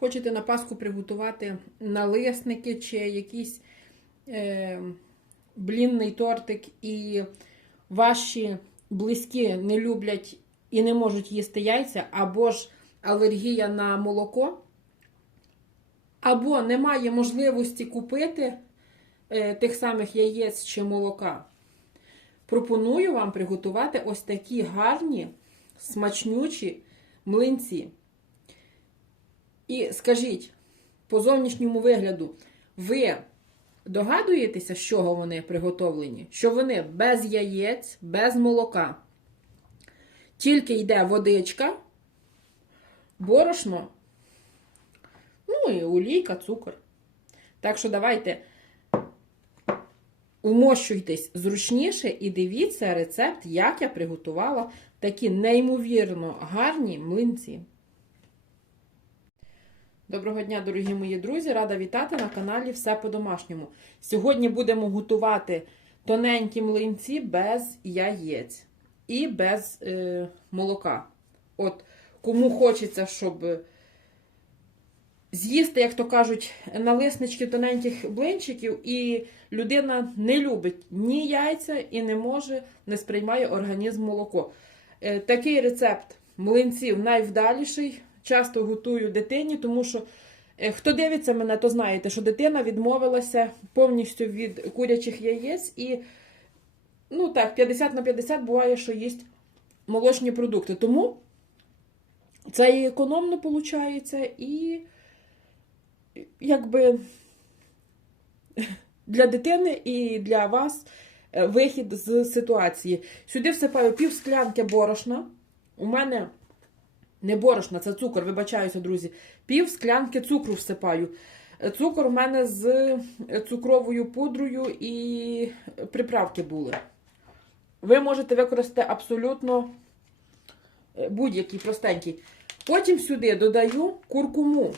Хочете на Пасху приготувати налисники чи якийсь е, блінний тортик, і ваші близькі не люблять і не можуть їсти яйця, або ж алергія на молоко, або немає можливості купити е, тих самих яєць чи молока. Пропоную вам приготувати ось такі гарні, смачнючі млинці. І скажіть, по зовнішньому вигляду, ви догадуєтеся, з чого вони приготовлені? Що вони без яєць, без молока. Тільки йде водичка, борошно, ну і олійка, цукор. Так що давайте умощуйтесь зручніше і дивіться рецепт, як я приготувала такі неймовірно гарні млинці. Доброго дня, дорогі мої друзі! Рада вітати на каналі Все по-домашньому. Сьогодні будемо готувати тоненькі млинці без яєць і без е, молока. От кому хочеться, щоб з'їсти, як то кажуть, налиснички тоненьких блинчиків, і людина не любить ні яйця і не може, не сприймає організм молоко. Е, Такий рецепт млинців найвдаліший. Часто готую дитині, тому що е, хто дивиться мене, то знаєте, що дитина відмовилася повністю від курячих яєць і, ну так, 50 на 50 буває, що їсть молочні продукти. Тому це і економно виходить, і якби для дитини і для вас е, вихід з ситуації. Сюди всипаю пів склянки борошна. У мене не борошна, це цукор, вибачаюся, друзі. Пів склянки цукру всипаю. Е, Цукор у мене з цукровою пудрою і приправки були. Ви можете використати абсолютно е, будь-який простенький. Потім сюди додаю куркуму.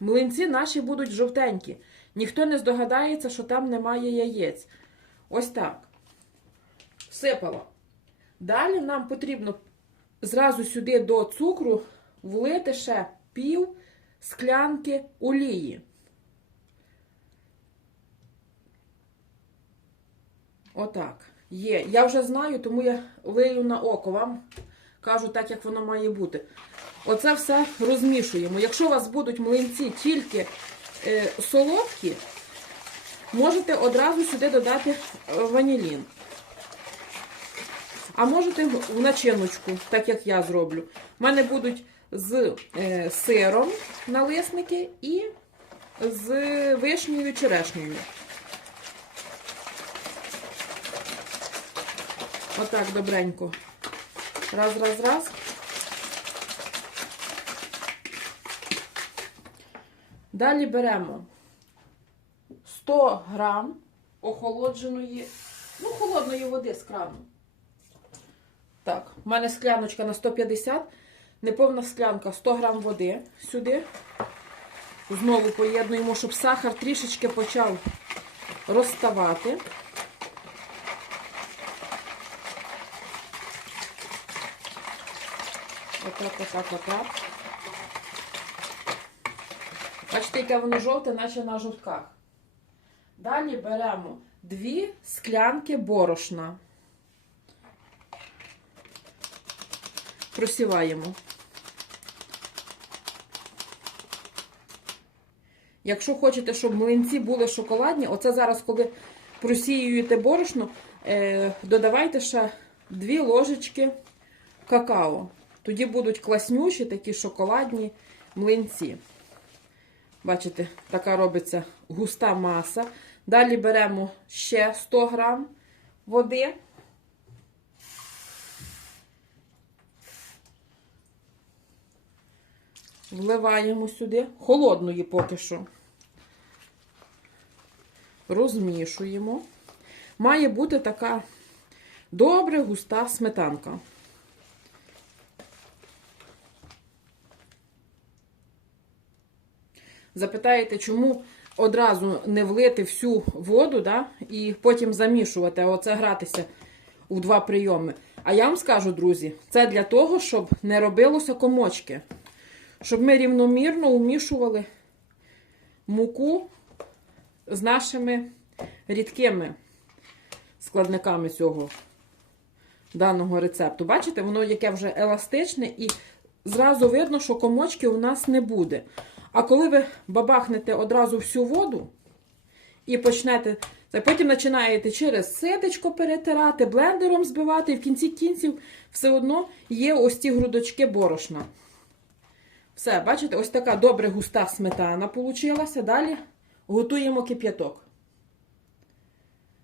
Млинці наші будуть жовтенькі. Ніхто не здогадається, що там немає яєць. Ось так. Всипала. Далі нам потрібно зразу сюди до цукру влити ще пів склянки олії. Отак. Є. Я вже знаю, тому я лию на око. Вам кажу так, як воно має бути. Оце все розмішуємо. Якщо у вас будуть млинці тільки е, солодкі, можете одразу сюди додати е, ванілін. А можете в начиночку, так як я зроблю. У мене будуть з е, сиром налисники і з вишнею черешнею. Отак добренько. Раз, раз, раз. Далі беремо 100 грам охолодженої, ну, холодної води з крану. Так, у мене скляночка на 150, неповна склянка 100 грам води сюди. Знову поєднуємо, щоб сахар трішечки почав розставати. Отак, отак, отак. Бачите, яке воно жовте, наче на жовтках. Далі беремо дві склянки борошна. Просіваємо. Якщо хочете, щоб млинці були шоколадні, оце зараз, коли просіюєте борошно, е, додавайте ще дві ложечки какао. Тоді будуть класнючі такі шоколадні млинці. Бачите, така робиться густа маса. Далі беремо ще 100 грам води. Вливаємо сюди, холодної поки що. Розмішуємо. Має бути така добре густа сметанка. Запитаєте, чому одразу не влити всю воду, да, і потім замішувати, а оце гратися у два прийоми. А я вам скажу, друзі, це для того, щоб не робилося комочки. Щоб ми рівномірно умішували муку з нашими рідкими складниками цього даного рецепту. Бачите, воно яке вже еластичне і зразу видно, що комочки у нас не буде. А коли ви бабахнете одразу всю воду і почнете, потім починаєте через ситечко перетирати, блендером збивати, і в кінці кінців все одно є ось ці грудочки борошна. Все, бачите, ось така добре густа сметана получилася. Далі готуємо кип'яток.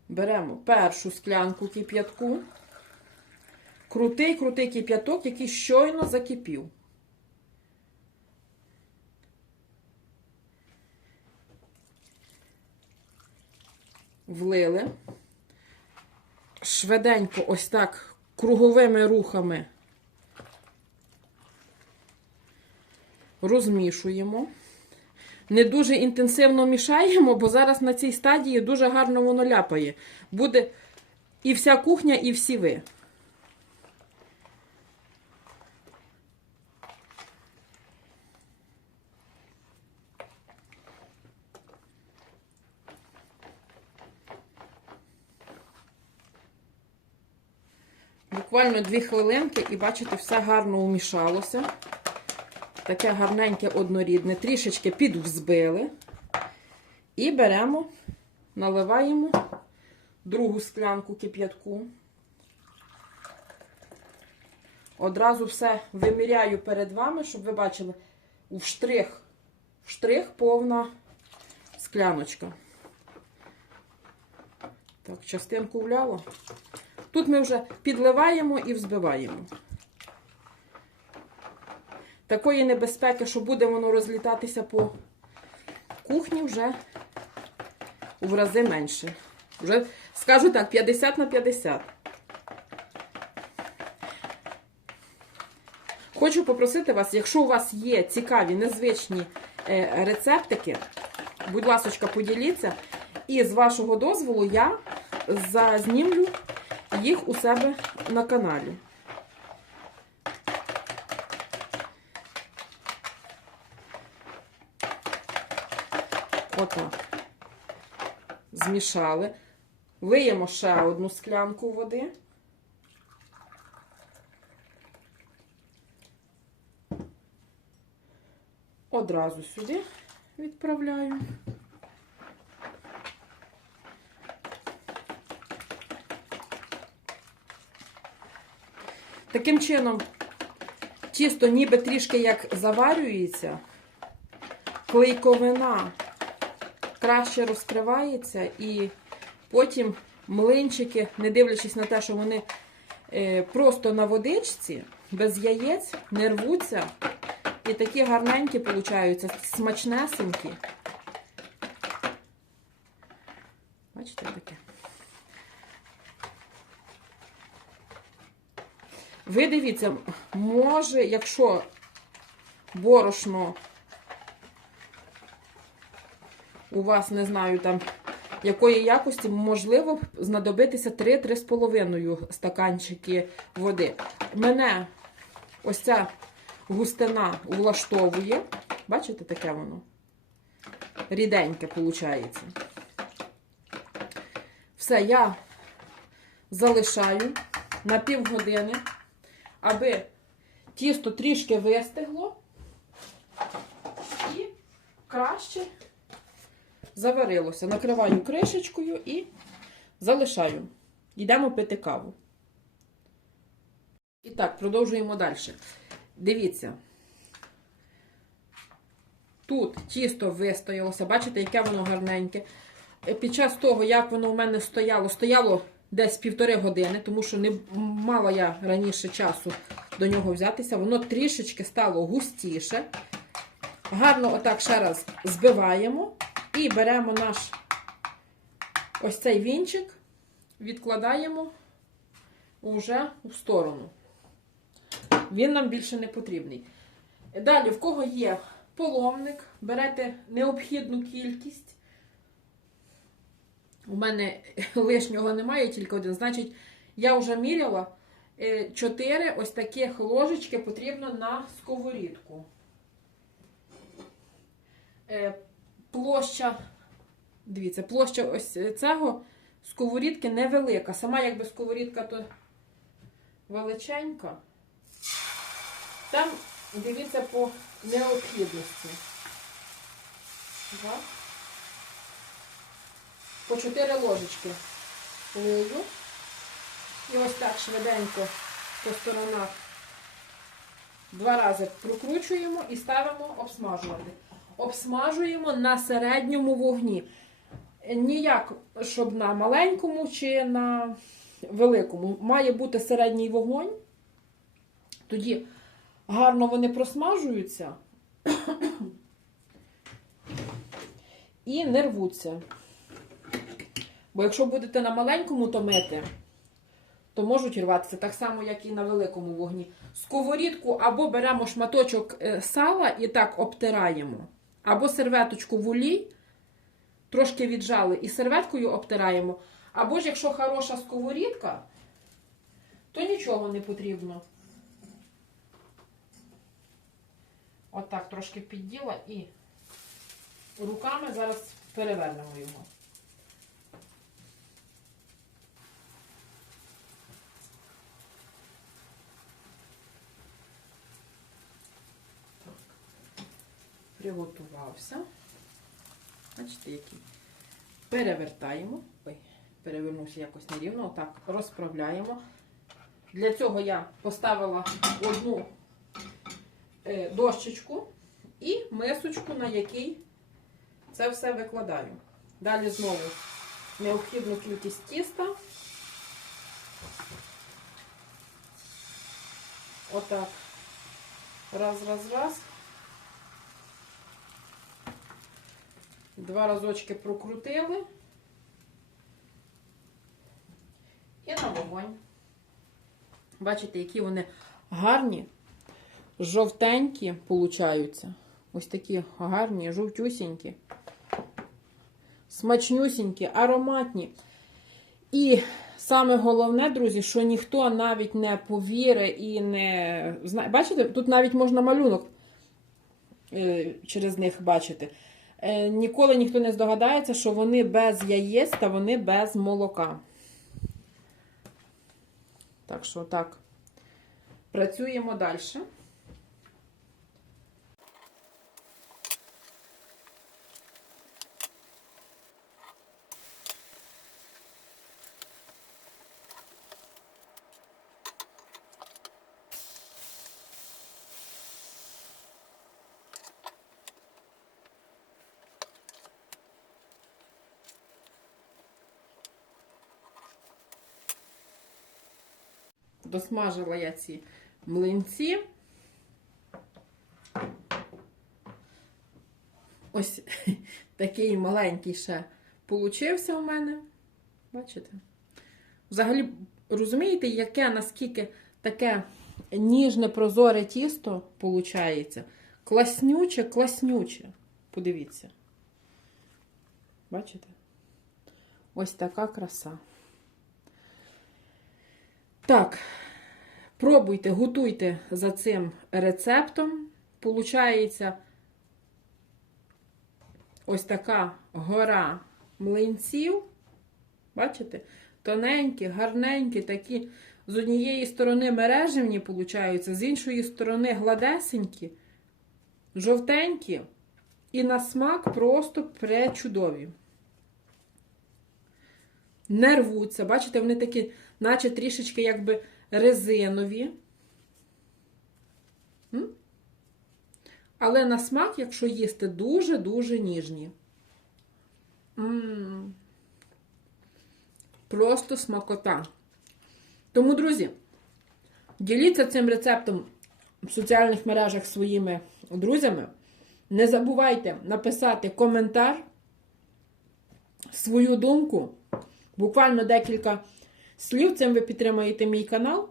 Беремо першу склянку кип'ятку. Крутий, крутий кип'яток, який щойно закипів. Влили. Швиденько, ось так, круговими рухами розмішуємо. Не дуже інтенсивно мішаємо, бо зараз на цій стадії дуже гарно воно ляпає. Буде і вся кухня, і всі ви. Буквально дві хвилинки і бачите, все гарно умішалося. Таке гарненьке однорідне, трішечки підвзбили. І беремо, наливаємо другу склянку кип'ятку. Одразу все виміряю перед вами, щоб ви бачили, в штрих, в штрих повна скляночка. Так, частинку вляло. Тут ми вже підливаємо і взбиваємо. Такої небезпеки, що буде воно розлітатися по кухні, вже в рази менше. Вже, скажу так, 50 на 50. Хочу попросити вас, якщо у вас є цікаві, незвичні е, рецептики, будь ласка, поділіться. І з вашого дозволу я зазнімлю їх у себе на каналі. Отак. Змішали. Виємо ще одну склянку води. Одразу сюди відправляю. Таким чином, тісто ніби трішки як заварюється, клейковина краще розкривається, і потім млинчики, не дивлячись на те, що вони е, просто на водичці, без яєць, не рвуться. І такі гарненькі получаються, смачнесенькі. Бачите таке? Ви дивіться, може, якщо борошно у вас, не знаю, там якої якості, можливо, знадобитися 3-3,5 стаканчики води. Мене ось ця густина влаштовує. Бачите, таке воно? Ріденьке виходить. Все, я залишаю на півгодини, аби тісто трішки вистигло і краще заварилося. Накриваю кришечкою і залишаю. Йдемо пити каву. І так, продовжуємо далі. Дивіться. Тут тісто вистоялося, бачите, яке воно гарненьке. Е, Під час того, як воно у мене стояло, стояло десь півтори години, тому що не мала я раніше часу до нього взятися. Воно трішечки стало густіше. Гарно отак ще раз збиваємо і беремо наш ось цей вінчик, відкладаємо уже в сторону. Він нам більше не потрібний. Далі, в кого є поломник, берете необхідну кількість. У мене лишнього немає, тільки один. Значить, я вже міряла 4 ось таких ложечки потрібно на сковорідку. Е, площа, дивіться, площа ось цього сковорідки невелика. Сама якби сковорідка то величенька. Там дивіться по необхідності. По 4 ложечки лию. І ось так швиденько по сторонах два рази прокручуємо і ставимо обсмажувати. Обсмажуємо на середньому вогні. Ніяк, щоб на маленькому чи на великому. Має бути середній вогонь. Тоді гарно вони просмажуються і не рвуться. Бо якщо будете на маленькому томити, то можуть рватися так само, як і на великому вогні. Сковорідку або беремо шматочок е, сала і так обтираємо, або серветочку в олій, трошки віджали і серветкою обтираємо. Або ж якщо хороша сковорідка, то нічого не потрібно. Отак трошки підділа і руками зараз перевернемо його. Приготувався. Бачите, який. Перевертаємо. Ой, перевернувся якось нерівно. Отак, розправляємо. Для цього я поставила одну е, дощечку і мисочку, на якій це все викладаю. Далі знову необхідну кількість тіста. Отак. Раз, раз, раз. Два разочки прокрутили. І на вогонь. Бачите, які вони гарні, жовтенькі получаються. Ось такі гарні, жовтюсінькі, смачнюсінькі, ароматні. І саме головне, друзі, що ніхто навіть не повірить і не. Бачите, тут навіть можна малюнок е, через них бачити. Е, Ніколи ніхто не здогадається, що вони без яєць та вони без молока. Так що так. Працюємо далі. Досмажила я ці млинці. Ось такий маленький ще получився у мене. Бачите? Взагалі, розумієте, яке наскільки таке ніжне прозоре тісто виходить? Класнюче, класнюче. Подивіться. Бачите? Ось така краса. Так, пробуйте, готуйте за цим рецептом. Получається ось така гора млинців. Бачите? Тоненькі, гарненькі, такі з однієї сторони мережевні, получаються, з іншої сторони гладесенькі, жовтенькі. І на смак просто пречудові. Не рвуться. Бачите, вони такі, наче трішечки якби резинові. Але на смак, якщо їсти, дуже-дуже ніжні. М. Просто смакота. Тому, друзі, діліться цим рецептом в соціальних мережах своїми друзями. Не забувайте написати коментар, свою думку. Буквально декілька слів. Цим ви підтримаєте мій канал.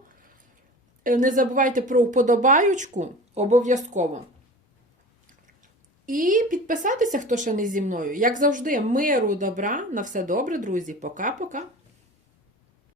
Е, Не забувайте про вподобаючку обов'язково. І підписатися, хто ще не зі мною. Як завжди, миру, добра. На все добре, друзі. Пока-пока.